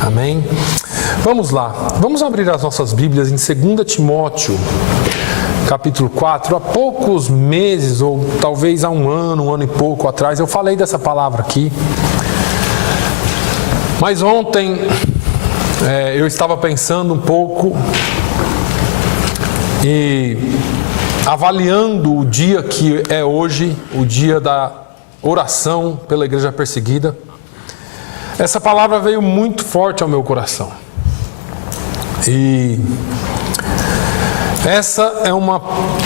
Amém? Vamos lá. Vamos abrir as nossas Bíblias em 2 Timóteo, capítulo 4. Há poucos meses, ou talvez há um ano e pouco atrás, eu falei dessa palavra aqui. Mas ontem eu estava pensando um pouco e avaliando o dia que é hoje, o dia da oração pela igreja perseguida. Essa palavra veio muito forte ao meu coração. E essa é uma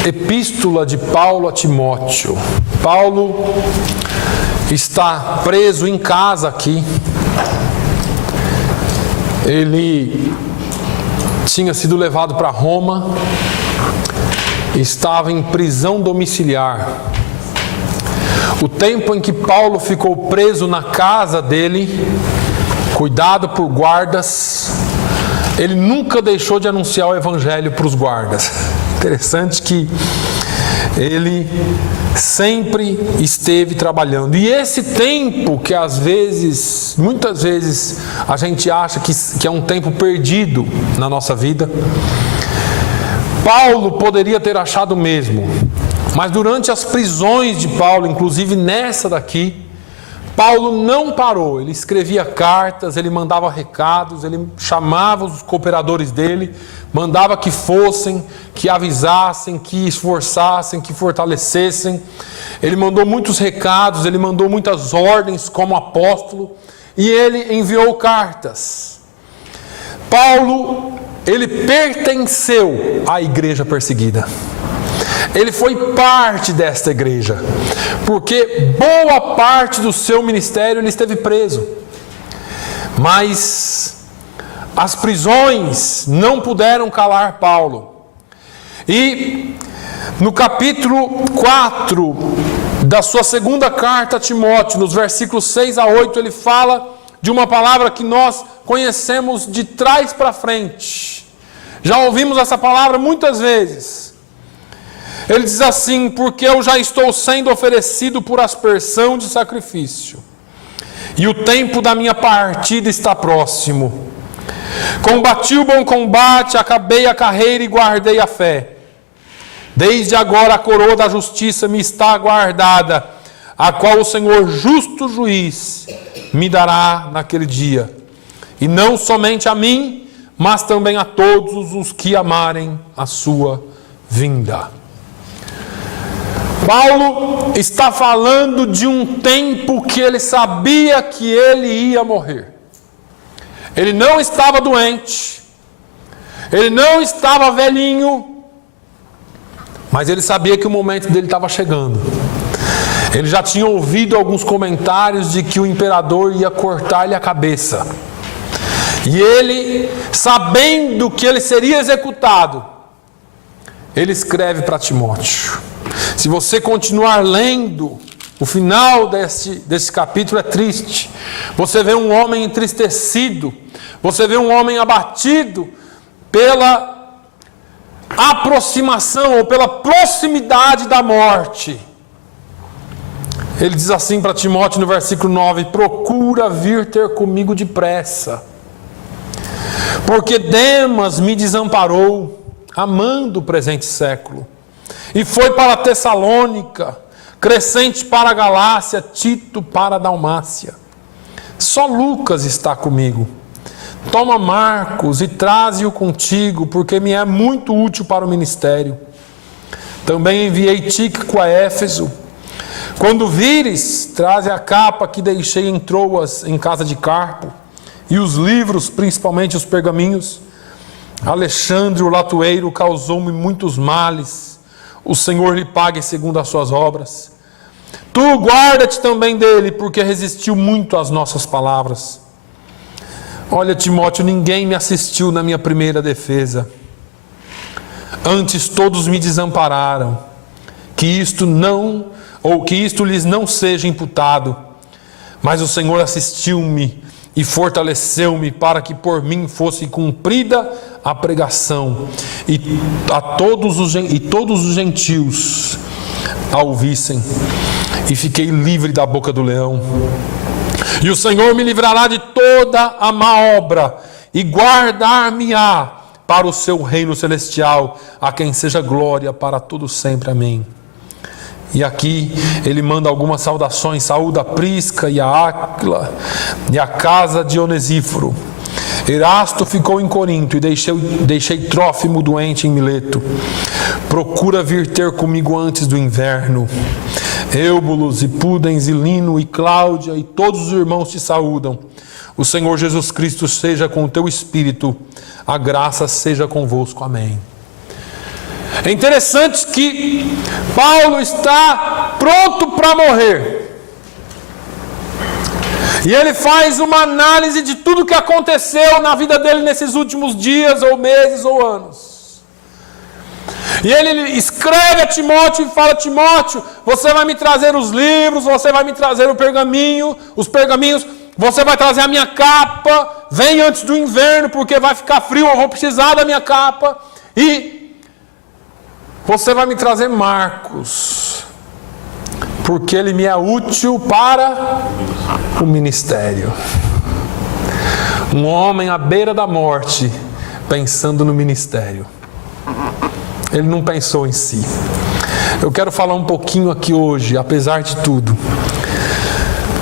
epístola de Paulo a Timóteo. Paulo está preso em casa aqui. Ele tinha sido levado para Roma, estava em prisão domiciliar. O tempo em que Paulo ficou preso na casa dele, cuidado por guardas, ele nunca deixou de anunciar o evangelho para os guardas. Interessante que ele sempre esteve trabalhando. E esse tempo que muitas vezes a gente acha que é um tempo perdido na nossa vida, Paulo poderia ter achado mesmo. Mas durante as prisões de Paulo, inclusive nessa daqui, Paulo não parou. Ele escrevia cartas, ele mandava recados, ele chamava os cooperadores dele, mandava que fossem, que avisassem, que esforçassem, que fortalecessem. Ele mandou muitos recados, ele mandou muitas ordens como apóstolo e ele enviou cartas. Paulo, ele pertenceu à igreja perseguida. Ele foi parte desta igreja, porque boa parte do seu ministério ele esteve preso. Mas as prisões não puderam calar Paulo. E no capítulo 4 da sua segunda carta a Timóteo, nos versículos 6 a 8, ele fala de uma palavra que nós conhecemos de trás para frente. Já ouvimos essa palavra muitas vezes. Ele diz assim: porque eu já estou sendo oferecido por aspersão de sacrifício, e o tempo da minha partida está próximo. Combati o bom combate, acabei a carreira e guardei a fé. Desde agora a coroa da justiça me está aguardada, a qual o Senhor justo juiz me dará naquele dia. E não somente a mim, mas também a todos os que amarem a sua vinda. Paulo está falando de um tempo que ele sabia que ele ia morrer. Ele não estava doente, ele não estava velhinho, mas ele sabia que o momento dele estava chegando. Ele já tinha ouvido alguns comentários de que o imperador ia cortar-lhe a cabeça. E ele, sabendo que ele seria executado, ele escreve para Timóteo. Se você continuar lendo, o final desse capítulo é triste. Você vê um homem entristecido, você vê um homem abatido pela aproximação ou pela proximidade da morte. Ele diz assim para Timóteo no versículo 9: procura vir ter comigo depressa, porque Demas me desamparou, amando o presente século, e foi para Tessalônica, Crescente para a Galácia, Tito para a Dalmácia. Só Lucas está comigo. Toma Marcos e traze-o contigo, porque me é muito útil para o ministério. Também enviei Tíquico a Éfeso. Quando vires, traze a capa que deixei em Troas, em casa de Carpo, e os livros, principalmente os pergaminhos. Alexandre, o latoeiro, causou-me muitos males. O Senhor lhe pague segundo as suas obras. Tu guarda-te também dele, porque resistiu muito às nossas palavras. Olha, Timóteo, ninguém me assistiu na minha primeira defesa. Antes todos me desampararam. Que isto lhes não seja imputado. Mas o Senhor assistiu-me e fortaleceu-me para que por mim fosse cumprida a pregação e todos os gentios a ouvissem, e fiquei livre da boca do leão. E o Senhor me livrará de toda a má obra e guardar-me-á para o seu reino celestial, a quem seja glória para todo sempre. Amém. E aqui ele manda algumas saudações: saúda a Prisca e a Áquila e a casa de Onesíforo. Erasto ficou em Corinto e deixei Trófimo doente em Mileto. Procura vir ter comigo antes do inverno. Eúbulos e Pudens e Lino e Cláudia e todos os irmãos te saúdam. O Senhor Jesus Cristo seja com o teu espírito. A graça seja convosco. Amém. É interessante que Paulo está pronto para morrer. E ele faz uma análise de tudo que aconteceu na vida dele nesses últimos dias, ou meses, ou anos. E ele escreve a Timóteo e fala: Timóteo, você vai me trazer os livros, você vai me trazer os pergaminhos, você vai trazer a minha capa, vem antes do inverno, porque vai ficar frio, eu vou precisar da minha capa. E você vai me trazer Marcos, porque ele me é útil para o ministério. Um homem à beira da morte, pensando no ministério. Ele não pensou em si. Eu quero falar um pouquinho aqui hoje, apesar de tudo,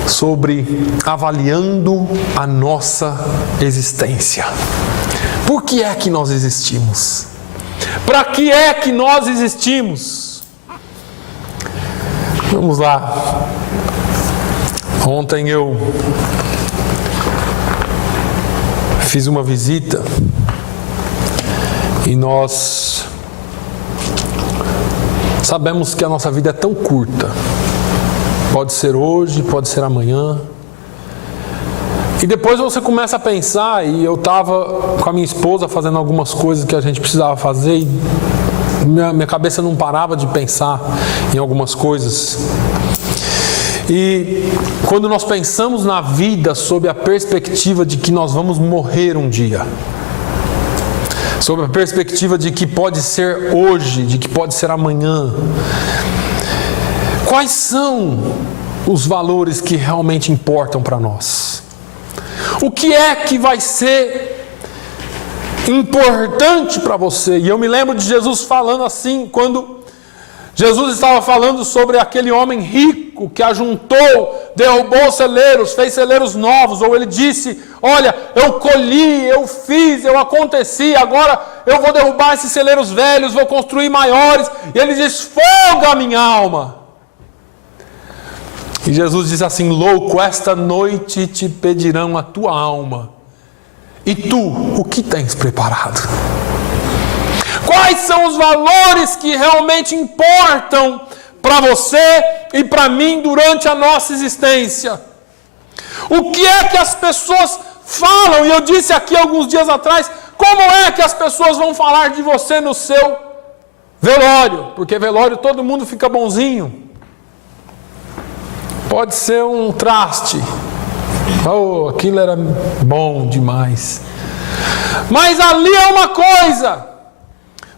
sobre avaliando a nossa existência. Por que é que nós existimos? Para que é que nós existimos? Vamos lá. Ontem eu fiz uma visita e nós sabemos que a nossa vida é tão curta. Pode ser hoje, pode ser amanhã. E depois você começa a pensar, e eu estava com a minha esposa fazendo algumas coisas que a gente precisava fazer e minha cabeça não parava de pensar em algumas coisas. E quando nós pensamos na vida sob a perspectiva de que nós vamos morrer um dia, sob a perspectiva de que pode ser hoje, de que pode ser amanhã, quais são os valores que realmente importam para nós? O que é que vai ser importante para você? E eu me lembro de Jesus falando assim, quando Jesus estava falando sobre aquele homem rico que ajuntou, derrubou celeiros, fez celeiros novos, ou ele disse: olha, eu colhi, eu fiz, eu aconteci, agora eu vou derrubar esses celeiros velhos, vou construir maiores. E ele diz: folga a minha alma. E Jesus diz assim: louco, esta noite te pedirão a tua alma. E tu, o que tens preparado? Quais são os valores que realmente importam para você e para mim durante a nossa existência? O que é que as pessoas falam? E eu disse aqui alguns dias atrás, como é que as pessoas vão falar de você no seu velório? Porque velório todo mundo fica bonzinho. Pode ser um traste. Oh, aquilo era bom demais. Mas ali é uma coisa.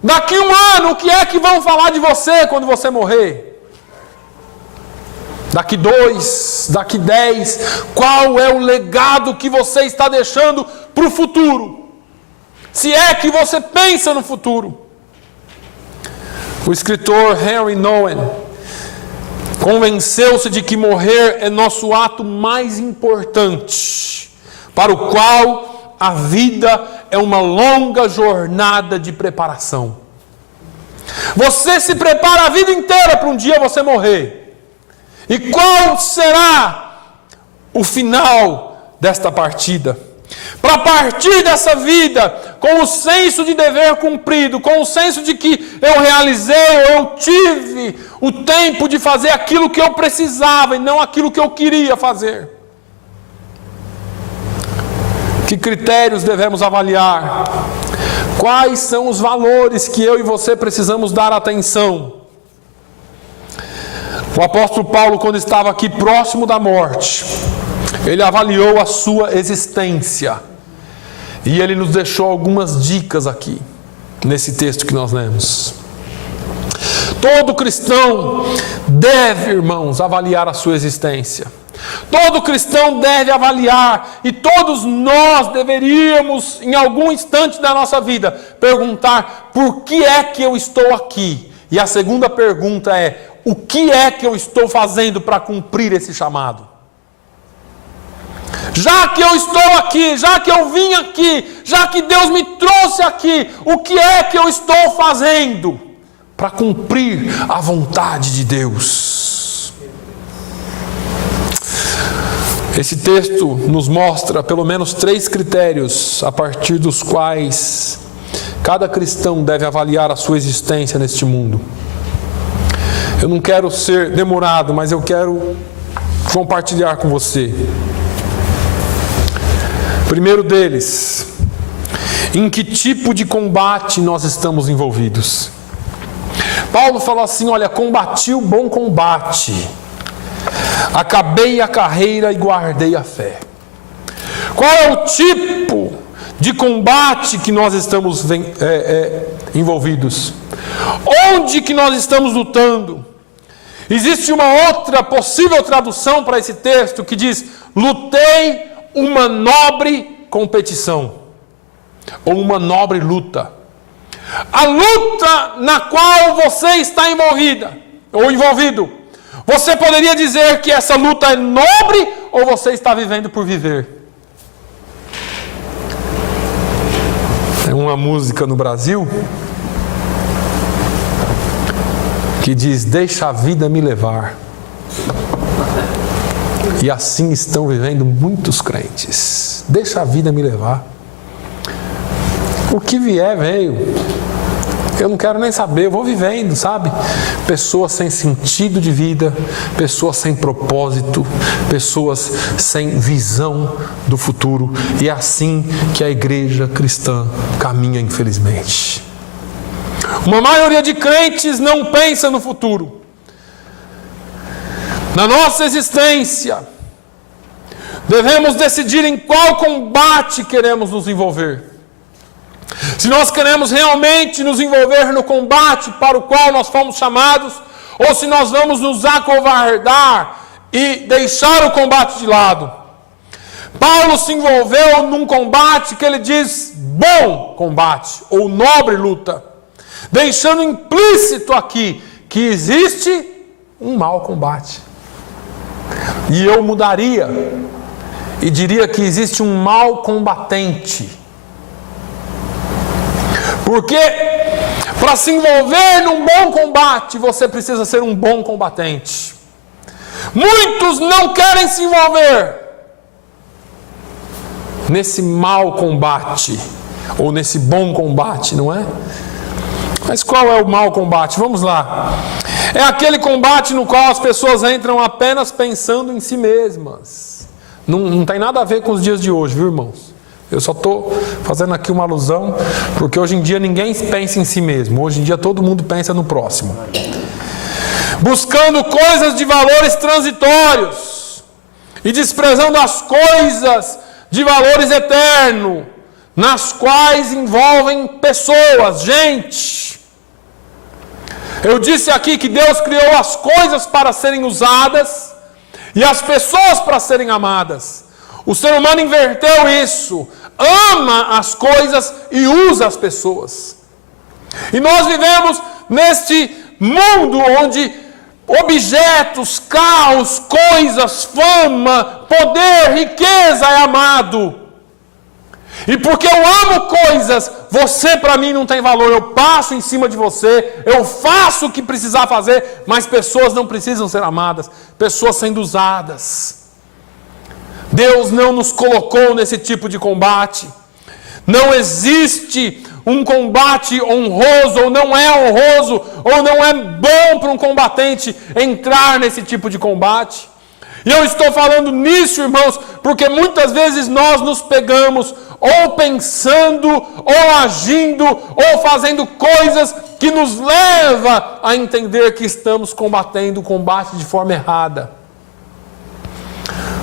Daqui um ano, o que é que vão falar de você quando você morrer? Daqui 2, daqui 10, qual é o legado que você está deixando para o futuro? Se é que você pensa no futuro. O escritor Henry Nouwen convenceu-se de que morrer é nosso ato mais importante, para o qual a vida é uma longa jornada de preparação. Você se prepara a vida inteira para um dia você morrer. E qual será o final desta partida? Para partir dessa vida com o senso de dever cumprido, com o senso de que eu realizei, eu tive o tempo de fazer aquilo que eu precisava e não aquilo que eu queria fazer. Que critérios devemos avaliar? Quais são os valores que eu e você precisamos dar atenção? O apóstolo Paulo, quando estava aqui próximo da morte, ele avaliou a sua existência. E ele nos deixou algumas dicas aqui, nesse texto que nós lemos. Todo cristão deve, irmãos, avaliar a sua existência. Todo cristão deve avaliar, e todos nós deveríamos, em algum instante da nossa vida, perguntar: por que é que eu estou aqui? E a segunda pergunta é: o que é que eu estou fazendo para cumprir esse chamado? Já que eu estou aqui, já que eu vim aqui, já que Deus me trouxe aqui, o que é que eu estou fazendo para cumprir a vontade de Deus? Esse texto nos mostra pelo menos 3 critérios a partir dos quais cada cristão deve avaliar a sua existência neste mundo. Eu não quero ser demorado, mas eu quero compartilhar com você. Primeiro deles, em que tipo de combate nós estamos envolvidos? Paulo falou assim: olha, combati o bom combate, acabei a carreira e guardei a fé. Qual é o tipo de combate que nós estamos envolvidos? Onde que nós estamos lutando? Existe uma outra possível tradução para esse texto que diz: lutei uma nobre competição, ou uma nobre luta. A luta na qual você está envolvida, ou envolvido, você poderia dizer que essa luta é nobre, ou você está vivendo por viver? Tem uma música no Brasil que diz: deixa a vida me levar. E assim estão vivendo muitos crentes. Deixa a vida me levar. O que vier, veio. Eu não quero nem saber, eu vou vivendo, sabe? Pessoas sem sentido de vida, pessoas sem propósito, pessoas sem visão do futuro. E é assim que a igreja cristã caminha, infelizmente. Uma maioria de crentes não pensa no futuro. Na nossa existência, devemos decidir em qual combate queremos nos envolver. Se nós queremos realmente nos envolver no combate para o qual nós fomos chamados, ou se nós vamos nos acovardar e deixar o combate de lado. Paulo se envolveu num combate que ele diz bom combate, ou nobre luta, deixando implícito aqui que existe um mau combate. E eu mudaria e diria que existe um mau combatente. Porque para se envolver num bom combate, você precisa ser um bom combatente. Muitos não querem se envolver nesse mau combate, ou nesse bom combate, não é? Mas qual é o mau combate? Vamos lá. É aquele combate no qual as pessoas entram apenas pensando em si mesmas. Não tem nada a ver com os dias de hoje, viu, irmãos? Eu só estou fazendo aqui uma alusão, porque hoje em dia ninguém pensa em si mesmo. Hoje em dia todo mundo pensa no próximo. Buscando coisas de valores transitórios e desprezando as coisas de valores eternos, nas quais envolvem pessoas, gente. Eu disse aqui que Deus criou as coisas para serem usadas e as pessoas para serem amadas. O ser humano inverteu isso. Ama as coisas e usa as pessoas. E nós vivemos neste mundo onde objetos, carros, coisas, fama, poder, riqueza é amado. E porque eu amo coisas, você para mim não tem valor. Eu passo em cima de você, eu faço o que precisar fazer, mas pessoas não precisam ser amadas, pessoas sendo usadas. Deus não nos colocou nesse tipo de combate. Não existe um combate honroso, ou não é honroso, ou não é bom para um combatente entrar nesse tipo de combate. E eu estou falando nisso, irmãos, porque muitas vezes nós nos pegamos ou pensando, ou agindo, ou fazendo coisas que nos leva a entender que estamos combatendo o combate de forma errada.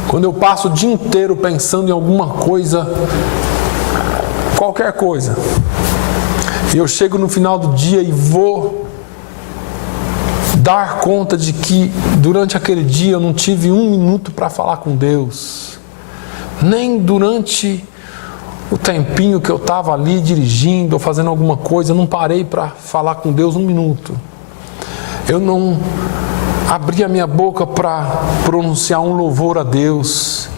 Quando eu passo o dia inteiro pensando em alguma coisa, qualquer coisa, e eu chego no final do dia e vou dar conta de que durante aquele dia eu não tive um minuto para falar com Deus, nem durante o tempinho que eu estava ali dirigindo ou fazendo alguma coisa, eu não parei para falar com Deus um minuto. Eu não abri a minha boca para pronunciar um louvor a Deus.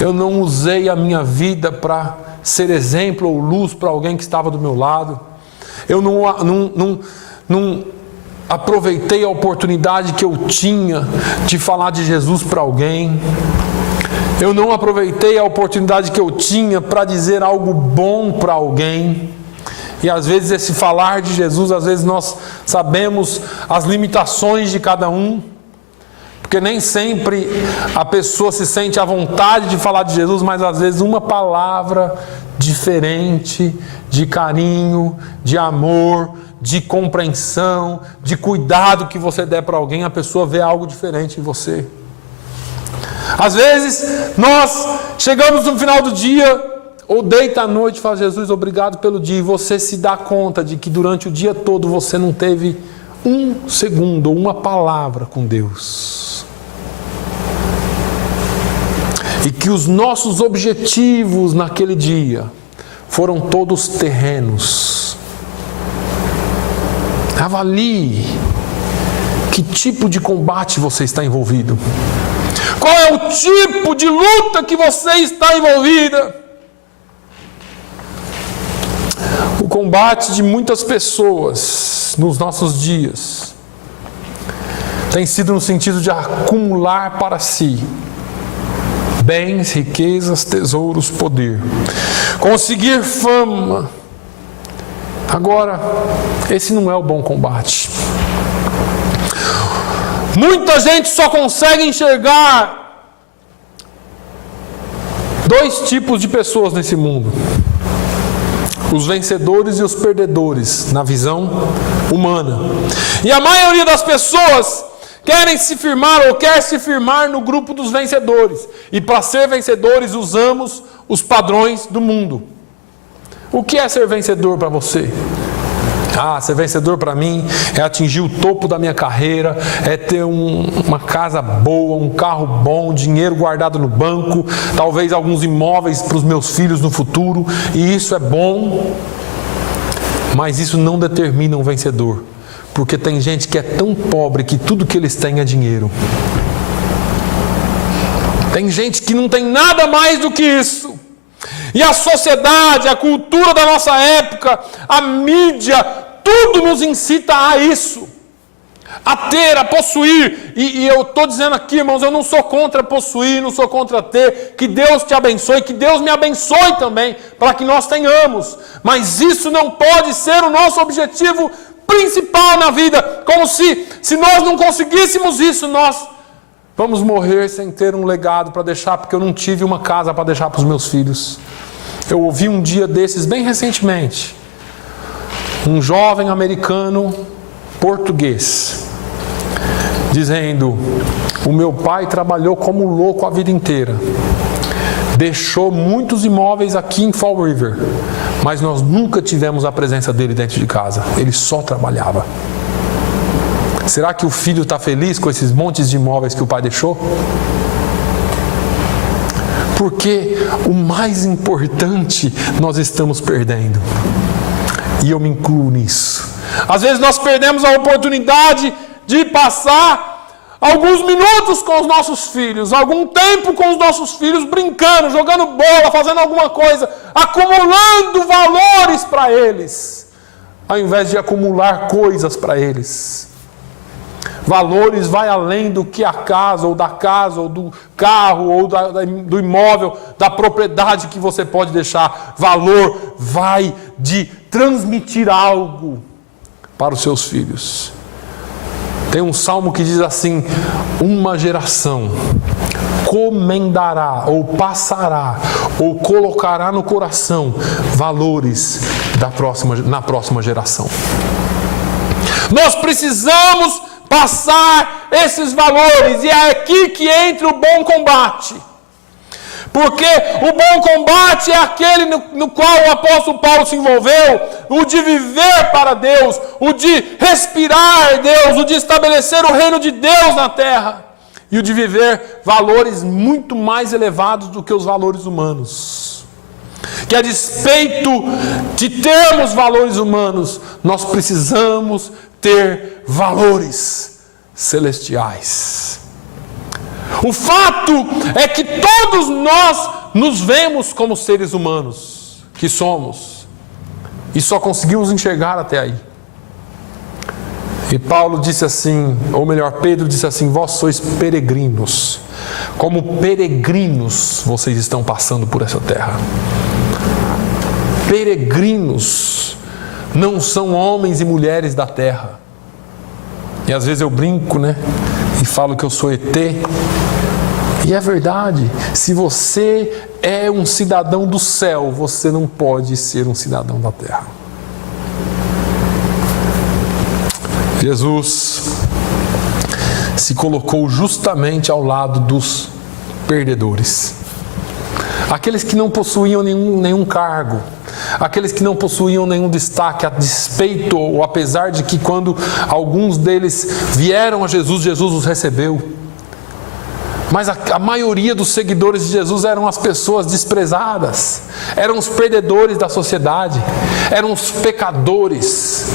Eu não usei a minha vida para ser exemplo ou luz para alguém que estava do meu lado. Eu não aproveitei a oportunidade que eu tinha de falar de Jesus para alguém. Eu não aproveitei a oportunidade que eu tinha para dizer algo bom para alguém. E às vezes esse falar de Jesus, às vezes nós sabemos as limitações de cada um, porque nem sempre a pessoa se sente à vontade de falar de Jesus, mas às vezes uma palavra diferente, de carinho, de amor, de compreensão, de cuidado que você der para alguém, a pessoa vê algo diferente em você. Às vezes nós chegamos no final do dia, ou deita à noite e fala: Jesus, obrigado pelo dia, e você se dá conta de que durante o dia todo você não teve um segundo ou uma palavra com Deus. E que os nossos objetivos naquele dia foram todos terrenos. Avalie que tipo de combate você está envolvido. Qual é o tipo de luta que você está envolvida? O combate de muitas pessoas nos nossos dias tem sido no sentido de acumular para si bens, riquezas, tesouros, poder, conseguir fama. Agora, esse não é o bom combate. Muita gente só consegue enxergar dois tipos de pessoas nesse mundo: os vencedores e os perdedores, na visão humana. E a maioria das pessoas querem se firmar ou quer se firmar no grupo dos vencedores. E para ser vencedores usamos os padrões do mundo. O que é ser vencedor para você? Ser vencedor para mim é atingir o topo da minha carreira, é ter uma casa boa, um carro bom, dinheiro guardado no banco, talvez alguns imóveis para os meus filhos no futuro, e isso é bom, mas isso não determina um vencedor, porque tem gente que é tão pobre que tudo que eles têm é dinheiro. Tem gente que não tem nada mais do que isso. E a sociedade, a cultura da nossa época, a mídia, tudo nos incita a isso. A ter, a possuir. E eu estou dizendo aqui, irmãos, eu não sou contra possuir, não sou contra ter. Que Deus te abençoe, que Deus me abençoe também, para que nós tenhamos. Mas isso não pode ser o nosso objetivo principal na vida. Como se nós não conseguíssemos isso, nós vamos morrer sem ter um legado para deixar, porque eu não tive uma casa para deixar para os meus filhos. Eu ouvi um dia desses, bem recentemente, um jovem americano português dizendo: o meu pai trabalhou como louco a vida inteira, deixou muitos imóveis aqui em Fall River, mas nós nunca tivemos a presença dele dentro de casa, ele só trabalhava. Será que o filho está feliz com esses montes de imóveis que o pai deixou? Porque o mais importante nós estamos perdendo. E eu me incluo nisso. Às vezes nós perdemos a oportunidade de passar alguns minutos com os nossos filhos, algum tempo com os nossos filhos, brincando, jogando bola, fazendo alguma coisa, acumulando valores para eles, ao invés de acumular coisas para eles. Valores vai além do que a casa, ou do carro, ou do imóvel, da propriedade que você pode deixar. Valor vai de transmitir algo para os seus filhos. Tem um salmo que diz assim: uma geração comendará, ou passará, ou colocará no coração valores na próxima geração. Nós precisamos passar esses valores, e é aqui que entra o bom combate. Porque o bom combate é aquele no qual o apóstolo Paulo se envolveu, o de viver para Deus, o de respirar Deus, o de estabelecer o reino de Deus na terra, e o de viver valores muito mais elevados do que os valores humanos. Que a despeito de termos valores humanos, nós precisamos ter valores celestiais. O fato é que todos nós nos vemos como seres humanos que somos e só conseguimos enxergar até aí. E Paulo disse assim, ou melhor, Pedro disse assim: vós sois peregrinos, como peregrinos vocês estão passando por essa terra. Peregrinos não são homens e mulheres da terra. E às vezes eu brinco, né? E falo que eu sou ET. E é verdade. Se você é um cidadão do céu, você não pode ser um cidadão da terra. Jesus se colocou justamente ao lado dos perdedores. Aqueles que não possuíam nenhum cargo. Aqueles que não possuíam nenhum destaque, a despeito ou apesar de que quando alguns deles vieram a Jesus, Jesus os recebeu. Mas a maioria dos seguidores de Jesus eram as pessoas desprezadas, eram os perdedores da sociedade, eram os pecadores,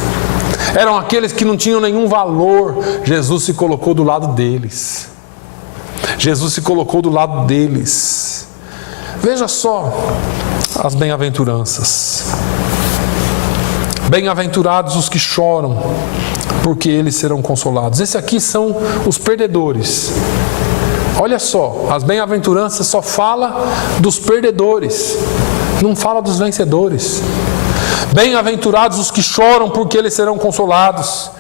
eram aqueles que não tinham nenhum valor. Jesus se colocou do lado deles. Jesus se colocou do lado deles. Veja só as bem-aventuranças. Bem-aventurados os que choram, porque eles serão consolados. Esses aqui são os perdedores. Olha só, as bem-aventuranças só fala dos perdedores, não fala dos vencedores. Bem-aventurados os que choram, porque eles serão consolados.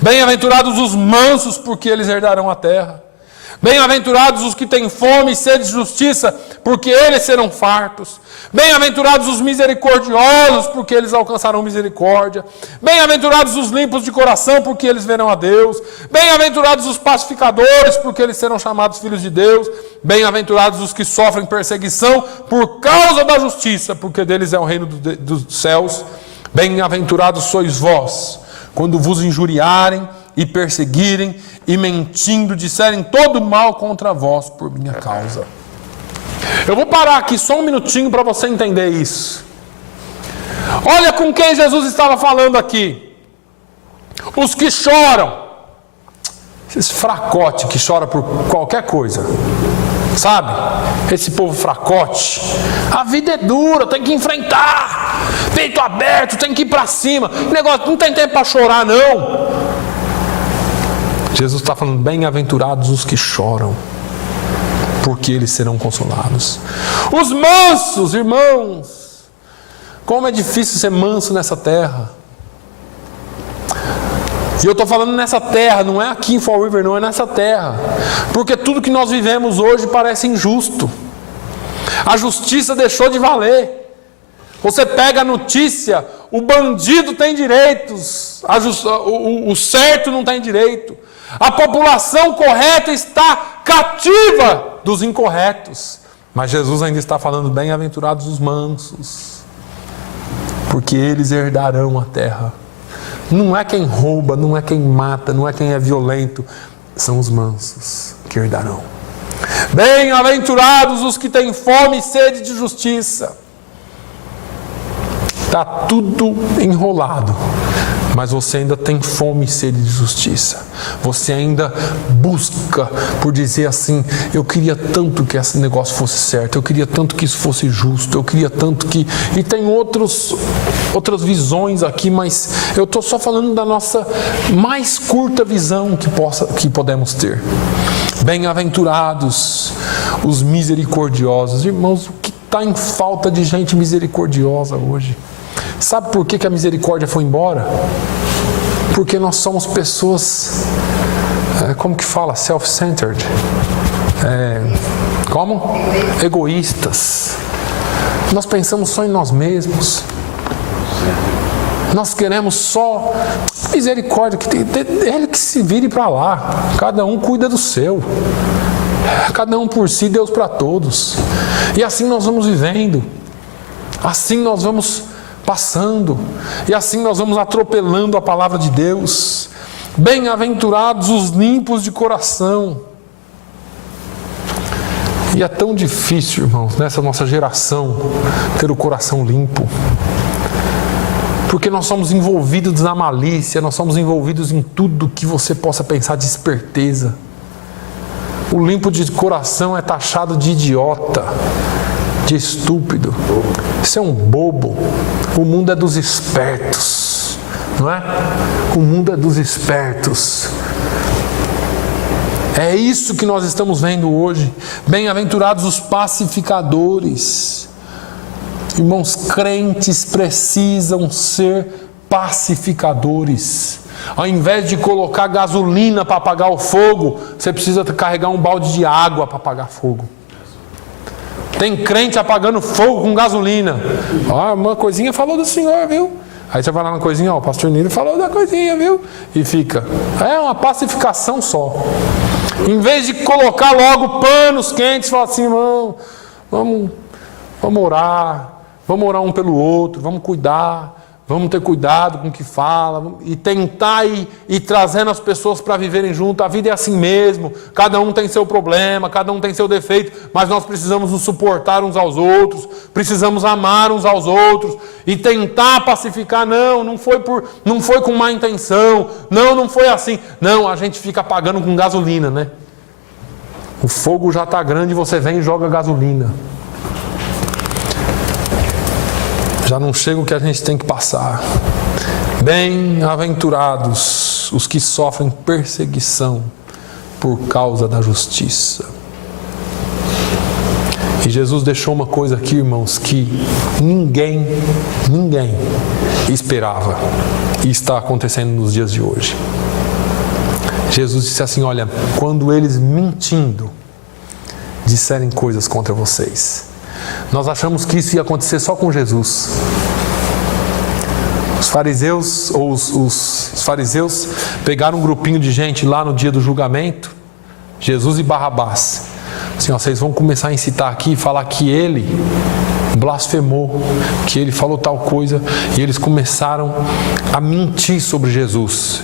Bem-aventurados os mansos, porque eles herdarão a terra. Bem-aventurados os que têm fome e sede de justiça, porque eles serão fartos. Bem-aventurados os misericordiosos, porque eles alcançarão misericórdia. Bem-aventurados os limpos de coração, porque eles verão a Deus. Bem-aventurados os pacificadores, porque eles serão chamados filhos de Deus. Bem-aventurados os que sofrem perseguição por causa da justiça, porque deles é o reino dos céus. Bem-aventurados sois vós, quando vos injuriarem e perseguirem, e mentindo disserem todo mal contra vós por minha causa. Eu vou parar aqui só um minutinho para você entender isso. Olha com quem Jesus estava falando aqui. Os que choram. Esse fracote que chora por qualquer coisa. Sabe? Esse povo fracote. A vida é dura, tem que enfrentar. Peito aberto, tem que ir para cima. O negócio não tem tempo para chorar, não. Jesus está falando: bem-aventurados os que choram, porque eles serão consolados. Os mansos, irmãos, como é difícil ser manso nessa terra. E eu estou falando nessa terra, não é aqui em Fall River, não, é nessa terra. Porque tudo que nós vivemos hoje parece injusto. A justiça deixou de valer. Você pega a notícia, o bandido tem direitos, o certo não tem direito. A população correta está cativa dos incorretos. Mas Jesus ainda está falando: bem-aventurados os mansos, porque eles herdarão a terra. Não é quem rouba, não é quem mata, não é quem é violento, são os mansos que herdarão. Bem-aventurados os que têm fome e sede de justiça. Está tudo enrolado, mas você ainda tem fome e sede de justiça. Você ainda busca por dizer assim: eu queria tanto que esse negócio fosse certo, eu queria tanto que isso fosse justo, eu queria tanto que... E tem outras visões aqui, mas eu estou só falando da nossa mais curta visão que podemos ter. Bem-aventurados os misericordiosos. Irmãos, o que está em falta de gente misericordiosa hoje? Sabe por que a misericórdia foi embora? Porque nós somos pessoas, como que fala? Self-centered. Como? Egoístas. Nós pensamos só em nós mesmos. Nós queremos só misericórdia. Ele que se vire para lá. Cada um cuida do seu. Cada um por si, Deus para todos. E assim nós vamos vivendo. Assim nós vamos passando. E assim nós vamos atropelando a palavra de Deus. Bem-aventurados os limpos de coração. E é tão difícil, irmãos, nessa nossa geração, ter o coração limpo. Porque nós somos envolvidos na malícia, nós somos envolvidos em tudo que você possa pensar de esperteza. O limpo de coração é taxado de idiota, de estúpido. Isso é um bobo. O mundo é dos espertos, não é? O mundo é dos espertos. É isso que nós estamos vendo hoje. Bem-aventurados os pacificadores. Irmãos, crentes precisam ser pacificadores. Ao invés de colocar gasolina para apagar o fogo, você precisa carregar um balde de água para apagar fogo. Tem crente apagando fogo com gasolina. Uma coisinha falou do Senhor, viu? Aí você vai lá na coisinha, o pastor Nilo falou da coisinha, viu? E fica. É uma pacificação só. Em vez de colocar logo panos quentes, falar assim, irmão, vamos orar. Vamos orar um pelo outro, vamos cuidar, vamos ter cuidado com o que fala, e tentar ir trazendo as pessoas para viverem junto. A vida é assim mesmo, cada um tem seu problema, cada um tem seu defeito, mas nós precisamos nos suportar uns aos outros, precisamos amar uns aos outros, e tentar pacificar. Não foi com má intenção, não foi assim. Não, a gente fica apagando com gasolina, né? O fogo já está grande e você vem e joga gasolina. Já não chega o que a gente tem que passar. Bem-aventurados os que sofrem perseguição por causa da justiça. E Jesus deixou uma coisa aqui, irmãos, que ninguém esperava. E está acontecendo nos dias de hoje. Jesus disse assim, olha, quando eles mentindo disserem coisas contra vocês. Nós achamos que isso ia acontecer só com Jesus. Os fariseus pegaram um grupinho de gente lá no dia do julgamento, Jesus e Barrabás. Assim, vocês vão começar a incitar aqui e falar que ele blasfemou, que ele falou tal coisa, e eles começaram a mentir sobre Jesus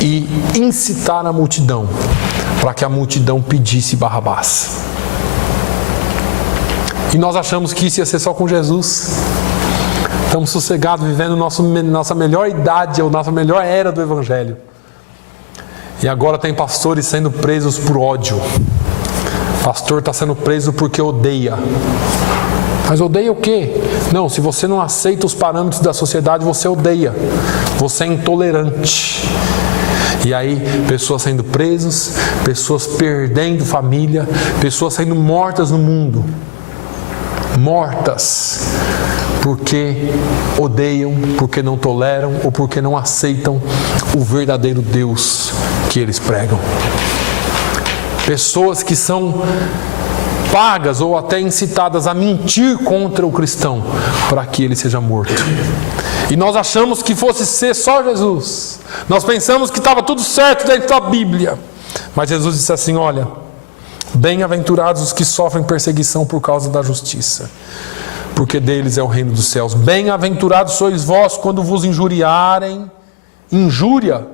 e incitar a multidão para que a multidão pedisse Barrabás. E nós achamos que isso ia ser só com Jesus. Estamos sossegados, vivendo nossa melhor idade, ou nossa melhor era do Evangelho. E agora tem pastores sendo presos por ódio. Pastor está sendo preso porque odeia. Mas odeia o quê? Não, se você não aceita os parâmetros da sociedade, você odeia. Você é intolerante. E aí, pessoas sendo presas, pessoas perdendo família, pessoas sendo mortas no mundo. Mortas porque odeiam, porque não toleram ou porque não aceitam o verdadeiro Deus que eles pregam. Pessoas que são pagas ou até incitadas a mentir contra o cristão para que ele seja morto. E nós achamos que fosse ser só Jesus. Nós pensamos que estava tudo certo dentro da Bíblia. Mas Jesus disse assim, olha, bem-aventurados os que sofrem perseguição por causa da justiça, porque deles é o reino dos céus. Bem-aventurados sois vós quando vos injuriarem. Injúria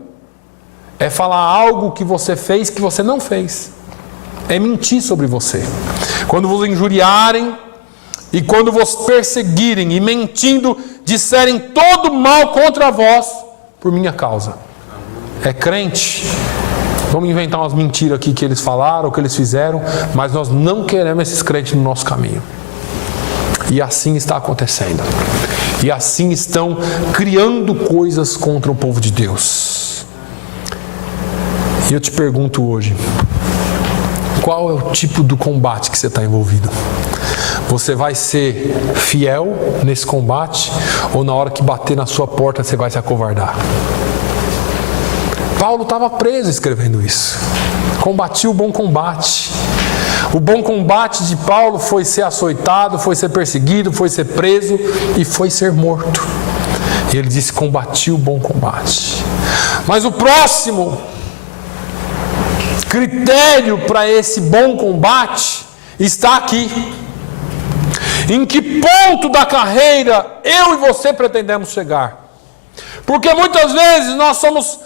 é falar algo que você fez que você não fez. É mentir sobre você. Quando vos injuriarem e quando vos perseguirem e mentindo disserem todo mal contra vós por minha causa. É crente. Vamos inventar umas mentiras aqui que eles falaram, que eles fizeram, mas nós não queremos esses crentes no nosso caminho. E assim está acontecendo. E assim estão criando coisas contra o povo de Deus. E eu te pergunto hoje, qual é o tipo do combate que você está envolvido? Você vai ser fiel nesse combate ou na hora que bater na sua porta você vai se acovardar? Paulo estava preso escrevendo isso. Combatia o bom combate. O bom combate de Paulo foi ser açoitado, foi ser perseguido, foi ser preso e foi ser morto. E ele disse, combati o bom combate. Mas o próximo critério para esse bom combate está aqui. Em que ponto da carreira eu e você pretendemos chegar? Porque muitas vezes nós somos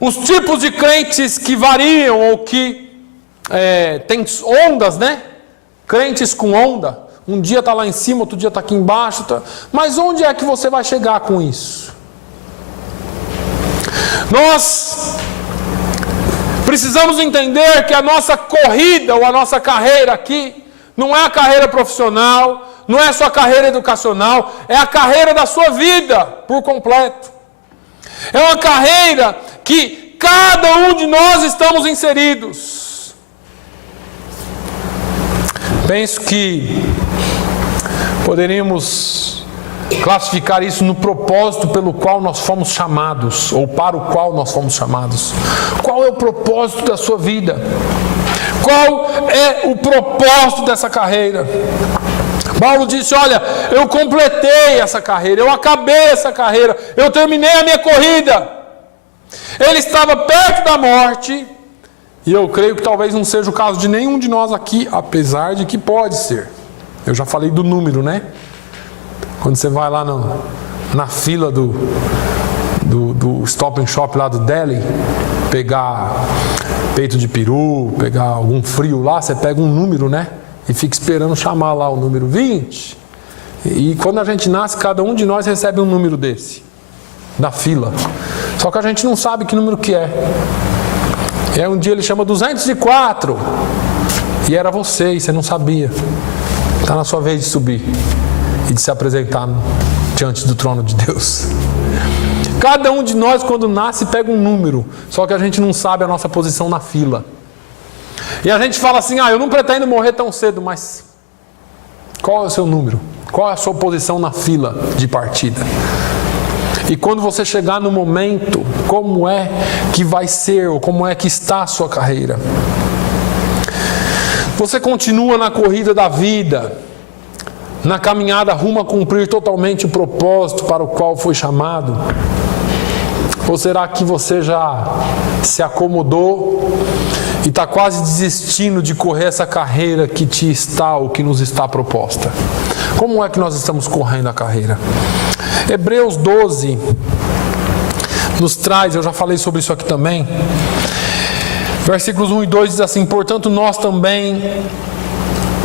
os tipos de crentes que variam ou que tem ondas, né? Crentes com onda. Um dia está lá em cima, outro dia está aqui embaixo. Mas onde é que você vai chegar com isso? Nós precisamos entender que a nossa corrida ou a nossa carreira aqui não é a carreira profissional, não é só a carreira educacional, é a carreira da sua vida por completo. É uma carreira que cada um de nós estamos inseridos. Penso que poderíamos classificar isso no propósito pelo qual nós fomos chamados, ou para o qual nós fomos chamados. Qual é o propósito da sua vida? Qual é o propósito dessa carreira? Paulo disse, olha, eu completei essa carreira, eu acabei essa carreira, eu terminei a minha corrida. Ele estava perto da morte, e eu creio que talvez não seja o caso de nenhum de nós aqui, apesar de que pode ser. Eu já falei do número, né? Quando você vai lá na fila do Stop and Shop lá do Deli, pegar peito de peru, pegar algum frio lá, você pega um número, né? E fica esperando chamar lá o número 20. E quando a gente nasce, cada um de nós recebe um número desse, na fila. Só que a gente não sabe que número que é. E aí um dia ele chama 204. E era você, e você não sabia. Está na sua vez de subir e de se apresentar diante do trono de Deus. Cada um de nós, quando nasce, pega um número. Só que a gente não sabe a nossa posição na fila. E a gente fala assim, eu não pretendo morrer tão cedo, mas qual é o seu número? Qual é a sua posição na fila de partida? E quando você chegar no momento, como é que vai ser, ou como é que está a sua carreira? Você continua na corrida da vida, na caminhada rumo a cumprir totalmente o propósito para o qual foi chamado? Ou será que você já se acomodou e está quase desistindo de correr essa carreira que te está ou que nos está proposta? Como é que nós estamos correndo a carreira? Hebreus 12 nos traz, eu já falei sobre isso aqui também, versículos 1 e 2 diz assim, portanto nós também,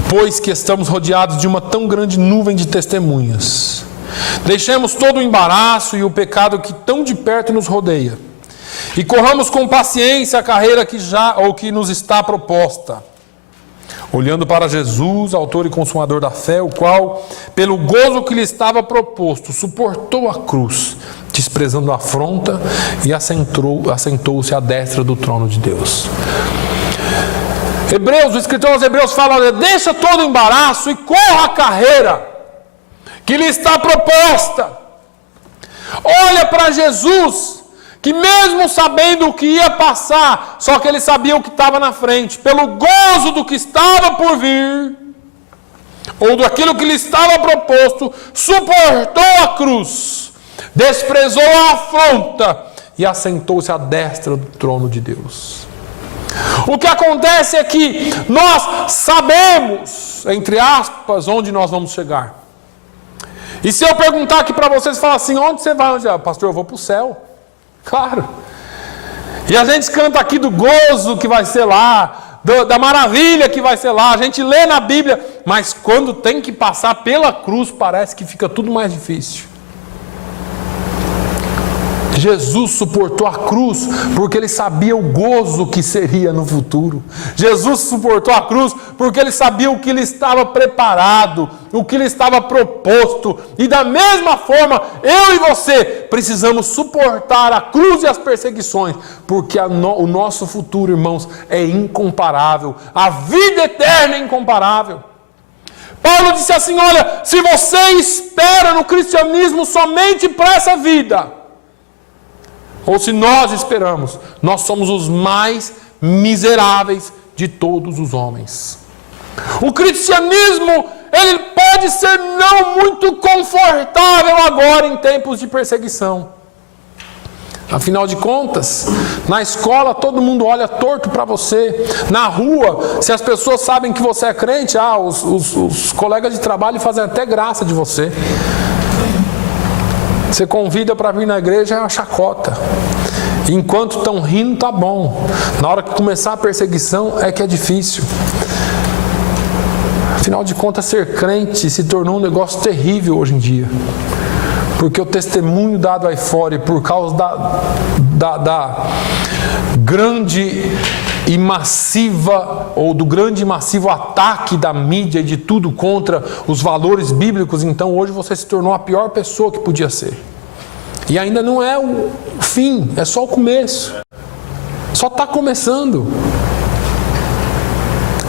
pois que estamos rodeados de uma tão grande nuvem de testemunhas, deixemos todo o embaraço e o pecado que tão de perto nos rodeia, e corramos com paciência a carreira que nos está proposta, olhando para Jesus, autor e consumador da fé, o qual, pelo gozo que lhe estava proposto, suportou a cruz, desprezando a afronta, e assentou-se à destra do trono de Deus. O escritor aos Hebreus fala, olha, deixa todo o embaraço e corra a carreira que lhe está proposta. Olha para Jesus, que mesmo sabendo o que ia passar, só que ele sabia o que estava na frente, pelo gozo do que estava por vir, ou daquilo que lhe estava proposto, suportou a cruz, desprezou a afronta e assentou-se à destra do trono de Deus. O que acontece é que nós sabemos, entre aspas, onde nós vamos chegar. E se eu perguntar aqui para vocês, falar assim, onde você vai? Pastor, eu vou para o céu. Claro. E a gente canta aqui do gozo que vai ser lá, da maravilha que vai ser lá. A gente lê na Bíblia, mas quando tem que passar pela cruz, parece que fica tudo mais difícil. Jesus suportou a cruz porque ele sabia o gozo que seria no futuro. Jesus suportou a cruz porque ele sabia o que lhe estava preparado, o que lhe estava proposto. E da mesma forma, eu e você precisamos suportar a cruz e as perseguições, porque o nosso futuro, irmãos, é incomparável. A vida eterna é incomparável. Paulo disse assim, olha, se você espera no cristianismo somente para essa vida, ou se nós esperamos, nós somos os mais miseráveis de todos os homens. O cristianismo, ele pode ser não muito confortável agora em tempos de perseguição. Afinal de contas, na escola todo mundo olha torto para você. Na rua, se as pessoas sabem que você é crente, os colegas de trabalho fazem até graça de você. Você convida para vir na igreja, é uma chacota. Enquanto estão rindo, tá bom. Na hora que começar a perseguição, é que é difícil. Afinal de contas, ser crente se tornou um negócio terrível hoje em dia. Porque o testemunho dado aí fora, e por causa da grande e massiva, ou do grande e massivo ataque da mídia e de tudo contra os valores bíblicos, então hoje você se tornou a pior pessoa que podia ser. E ainda não é o fim, é só o começo. Só está começando.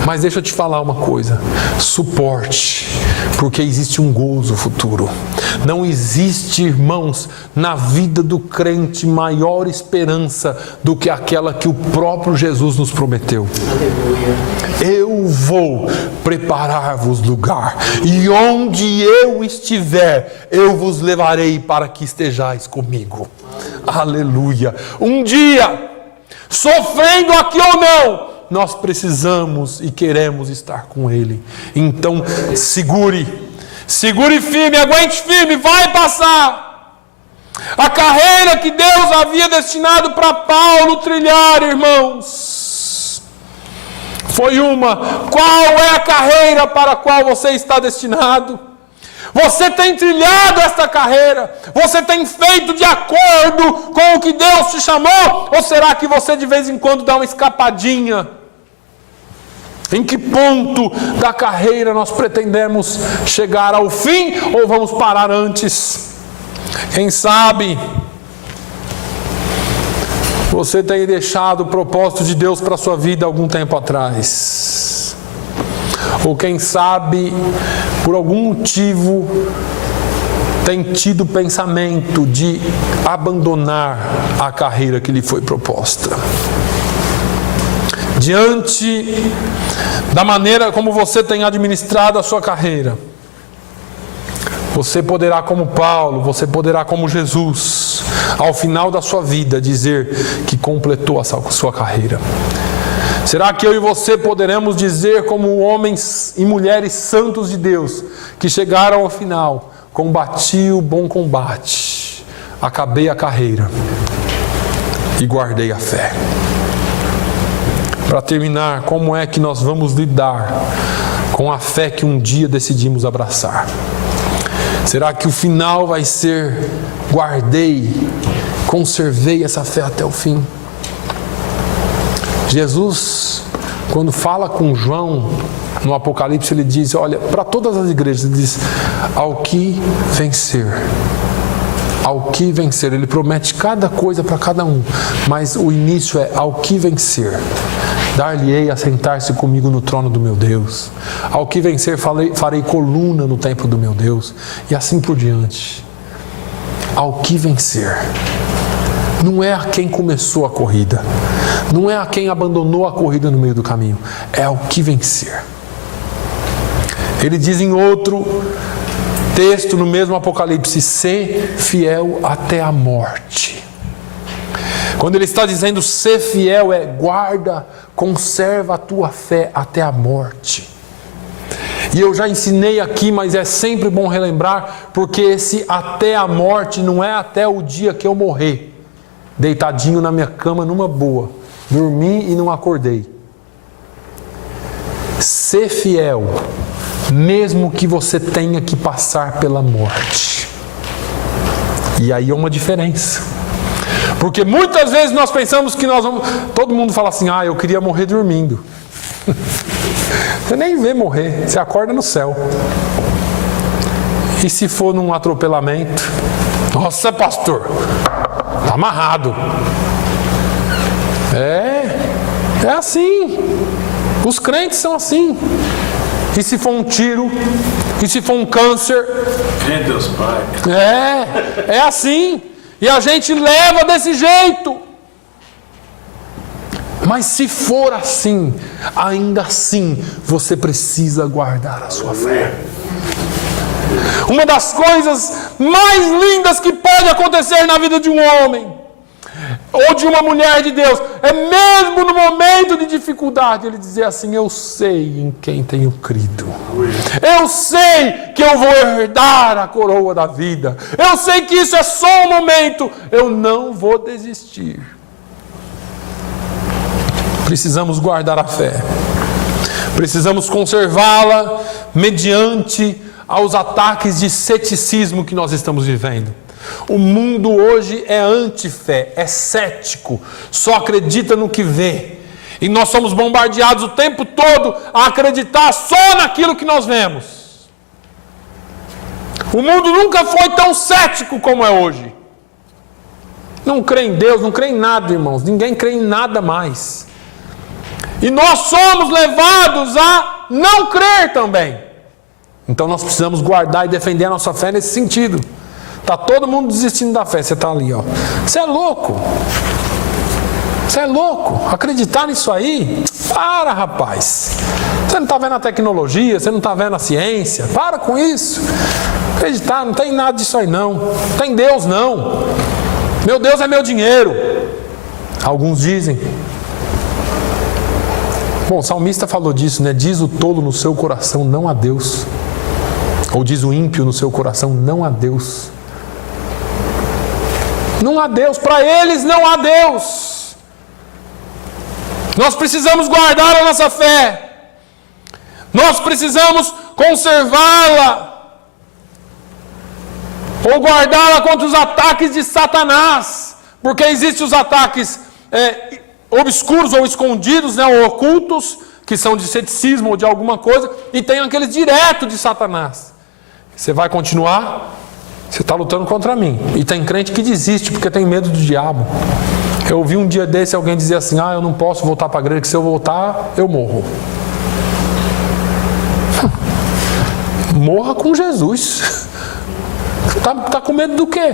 Mas deixa eu te falar uma coisa, suporte, porque existe um gozo futuro. Não existe, irmãos, na vida do crente maior esperança do que aquela que o próprio Jesus nos prometeu. Aleluia. Eu vou preparar-vos lugar, e onde eu estiver, eu vos levarei para que estejais comigo. Aleluia. Um dia, sofrendo aqui ou não, nós precisamos e queremos estar com Ele. Então, segure firme, aguente firme, vai passar. A carreira que Deus havia destinado para Paulo trilhar, irmãos, foi uma. Qual é a carreira para a qual você está destinado? Você tem trilhado esta carreira? Você tem feito de acordo com o que Deus te chamou? Ou será que você de vez em quando dá uma escapadinha? Em que ponto da carreira nós pretendemos chegar ao fim ou vamos parar antes? Quem sabe você tem deixado o propósito de Deus para a sua vida algum tempo atrás. Ou quem sabe, por algum motivo, tem tido o pensamento de abandonar a carreira que lhe foi proposta. Diante da maneira como você tem administrado a sua carreira, você poderá, como Paulo, você poderá, como Jesus, ao final da sua vida, dizer que completou a sua carreira. Será que eu e você poderemos dizer, como homens e mulheres santos de Deus, que chegaram ao final, combati o bom combate, acabei a carreira e guardei a fé? Para terminar, como é que nós vamos lidar com a fé que um dia decidimos abraçar? Será que o final vai ser guardei, conservei essa fé até o fim? Jesus, quando fala com João no Apocalipse, ele diz, olha, para todas as igrejas, ele diz, ao que vencer. Ao que vencer, ele promete cada coisa para cada um, mas o início é ao que vencer. Dar-lhe-ei a sentar-se comigo no trono do meu Deus. Ao que vencer, farei coluna no templo do meu Deus. E assim por diante. Ao que vencer. Não é a quem começou a corrida. Não é a quem abandonou a corrida no meio do caminho. É ao que vencer. Ele diz em outro texto, no mesmo Apocalipse, ser fiel até a morte. Quando ele está dizendo ser fiel, é guarda, conserva a tua fé até a morte. E eu já ensinei aqui, mas é sempre bom relembrar, porque esse até a morte não é até o dia que eu morrer, deitadinho na minha cama numa boa, dormi e não acordei. Ser fiel, mesmo que você tenha que passar pela morte. E aí é uma diferença. Porque muitas vezes nós pensamos que nós vamos... Todo mundo fala assim, eu queria morrer dormindo. Você nem vê morrer, você acorda no céu. E se for num atropelamento? Nossa, pastor, tá amarrado. É assim. Os crentes são assim. E se for um tiro? E se for um câncer? É Deus Pai. É assim. E a gente leva desse jeito. Mas se for assim, ainda assim, você precisa guardar a sua fé. Uma das coisas mais lindas que pode acontecer na vida de um homem ou de uma mulher de Deus, é mesmo no momento de dificuldade, ele dizer assim: eu sei em quem tenho crido, eu sei que eu vou herdar a coroa da vida, eu sei que isso é só um momento, eu não vou desistir. Precisamos guardar a fé, precisamos conservá-la mediante aos ataques de ceticismo que nós estamos vivendo. O mundo hoje é anti-fé, é cético, só acredita no que vê. E nós somos bombardeados o tempo todo a acreditar só naquilo que nós vemos. O mundo nunca foi tão cético como é hoje. Não crê em Deus, não crê em nada, irmãos. Ninguém crê em nada mais. E nós somos levados a não crer também. Então nós precisamos guardar e defender a nossa fé nesse sentido. Está todo mundo desistindo da fé, você está ali, ó. Você é louco. Você é louco. Acreditar nisso aí? Para, rapaz. Você não está vendo a tecnologia, você não está vendo a ciência. Para com isso. Acreditar, não tem nada disso aí não. Não tem Deus não. Meu Deus é meu dinheiro. Alguns dizem. Bom, o salmista falou disso, né? Diz o tolo no seu coração, não a Deus. Ou diz o ímpio no seu coração, não a Deus. Não há Deus, para eles não há Deus. Nós precisamos guardar a nossa fé. Nós precisamos conservá-la. Ou guardá-la contra os ataques de Satanás. Porque existem os ataques obscuros ou escondidos, né, ou ocultos, que são de ceticismo ou de alguma coisa. E tem aqueles diretos de Satanás. Você vai continuar? Você está lutando contra mim. E tem crente que desiste porque tem medo do diabo. Eu ouvi um dia desse alguém dizer assim: eu não posso voltar para a igreja, que se eu voltar, eu morro. Morra com Jesus. Tá com medo do quê?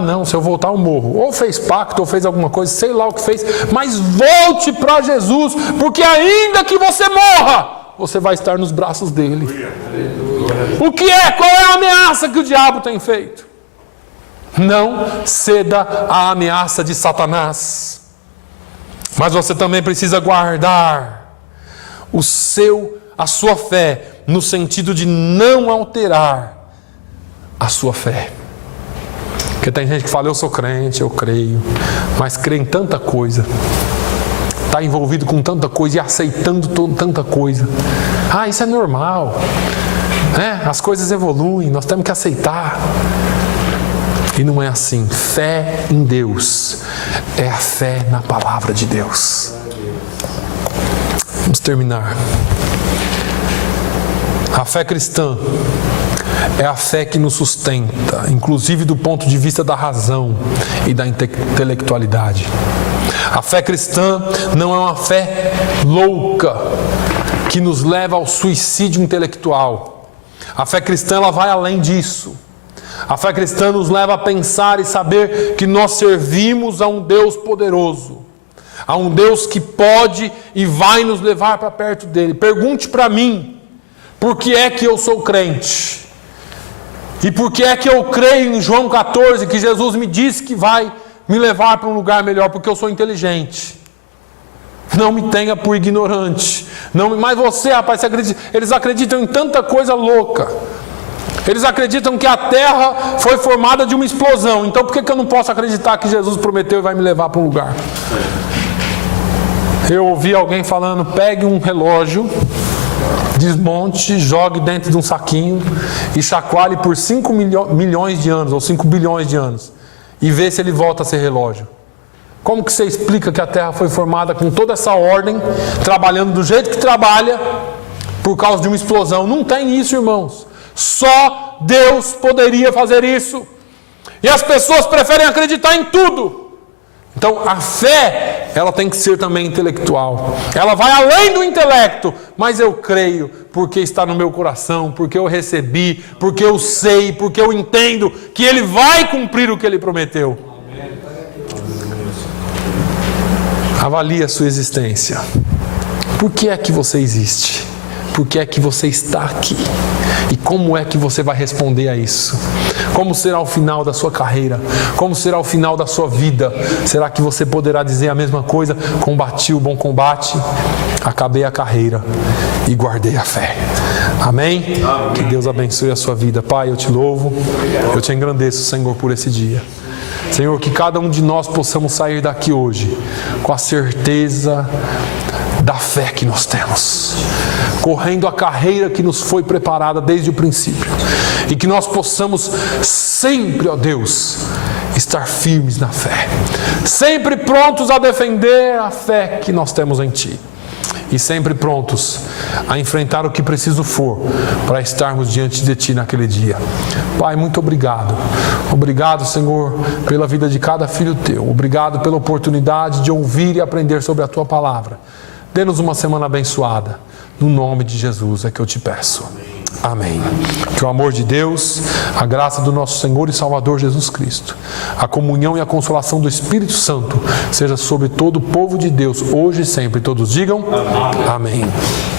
Não, se eu voltar eu morro. Ou fez pacto, ou fez alguma coisa, sei lá o que fez. Mas volte para Jesus, porque ainda que você morra, você vai estar nos braços dele. O que é? Qual é a ameaça que o diabo tem feito? Não ceda à ameaça de Satanás. Mas você também precisa guardar a sua fé, no sentido de não alterar a sua fé. Porque tem gente que fala: eu sou crente, eu creio, mas crê em tanta coisa, está envolvido com tanta coisa e aceitando tanta coisa. Isso é normal, né? As coisas evoluem, nós temos que aceitar. E não é assim. Fé em Deus é a fé na palavra de Deus. Vamos terminar. A fé cristã é a fé que nos sustenta, inclusive do ponto de vista da razão e da intelectualidade. A fé cristã não é uma fé louca que nos leva ao suicídio intelectual. A fé cristã, ela vai além disso. A fé cristã nos leva a pensar e saber que nós servimos a um Deus poderoso, a um Deus que pode e vai nos levar para perto dele. Pergunte para mim, por que é que eu sou crente? E por que é que eu creio em João 14, que Jesus me disse que vai me levar para um lugar melhor? Porque eu sou inteligente. Não me tenha por ignorante. Mas você, rapaz, eles acreditam em tanta coisa louca. Eles acreditam que a terra foi formada de uma explosão. Então por que eu não posso acreditar que Jesus prometeu e vai me levar para um lugar? Eu ouvi alguém falando: pegue um relógio, desmonte, jogue dentro de um saquinho e chacoalhe por 5 milhões de anos, ou 5 bilhões de anos, e vê se ele volta a ser relógio. Como que você explica que a terra foi formada com toda essa ordem, trabalhando do jeito que trabalha, por causa de uma explosão? Não tem isso, irmãos. Só Deus poderia fazer isso. E as pessoas preferem acreditar em tudo. Então a fé, ela tem que ser também intelectual. Ela vai além do intelecto. Mas eu creio porque está no meu coração, porque eu recebi, porque eu sei, porque eu entendo que Ele vai cumprir o que Ele prometeu. Avalie a sua existência. Por que é que você existe? por que é que você está aqui e como é que você vai responder a isso. Como será o final da sua carreira? Como será o final da sua vida? Será que você poderá dizer a mesma coisa? Combati o bom combate, acabei a carreira e guardei a fé. Amém? Amém. Que Deus abençoe a sua vida. Pai, eu te louvo, eu te engrandeço, Senhor, por esse dia. Senhor, que cada um de nós possamos sair daqui hoje com a certeza da fé que nós temos, correndo a carreira que nos foi preparada desde o princípio, e que nós possamos sempre, ó Deus, estar firmes na fé, sempre prontos a defender a fé que nós temos em Ti, e sempre prontos a enfrentar o que preciso for para estarmos diante de Ti naquele dia. Pai, muito obrigado. Obrigado, Senhor, pela vida de cada filho Teu. Obrigado pela oportunidade de ouvir e aprender sobre a Tua palavra. Dê-nos uma semana abençoada. No nome de Jesus é que eu te peço. Amém. Que o amor de Deus, a graça do nosso Senhor e Salvador Jesus Cristo, a comunhão e a consolação do Espírito Santo seja sobre todo o povo de Deus, hoje e sempre. Todos digam amém. Amém.